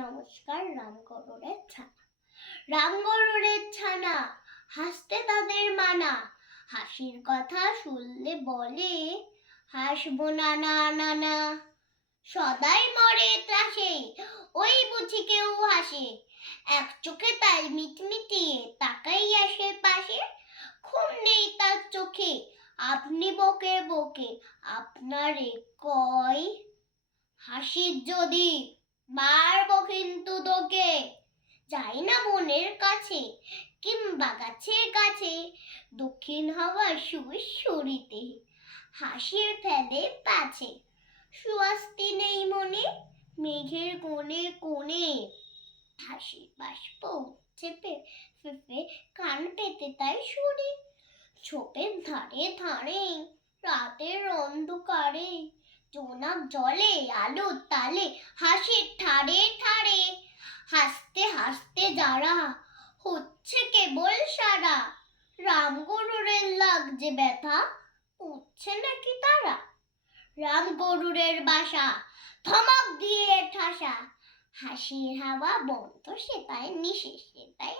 নমস্কার রামগরুরের ছানা। রামগরুরের ছানা, হাসতে তাদের মানা। হাসির কথা শুনলে বলে, হাসবো না না না না। সদাই মরে ত্রাসে, ওই বুঝি কেউ হাসে। এক চোখে তাই মিটমিটিয়ে তাকাই আসে পাশে ঘুম নেই তার চোখে, আপনি বকে বকে, আপনারে কয় হাসির যদি মারবো কিন্তু তোকে যাই না বোনের কাছে কিংবা গাছের কাছে, দক্ষিণ হাওয়া সুরিতে। হাসির ফেলে পাছে। সুয়াস্তি নেই মনে, মেঘের কোণে কোণে। হাসির বাষ্প চেপে ফেপে কান পেতে তাই শুনি ছোপের ধারে ধারে, রাতের অন্ধকারে, জোনাক জলে, আলো তালে, হাসির ঠাড়ে হাসতে হাসতে যারা হচ্ছে কেবল সারা। রামগরুরের লাগছে ব্যথা উঠছে নাকি তারা? রাম গরুরের বাসা ধমক দিয়ে ঠাসা। হাসির হাওয়া বন্ধ সে তাই নিশেষ সে তাই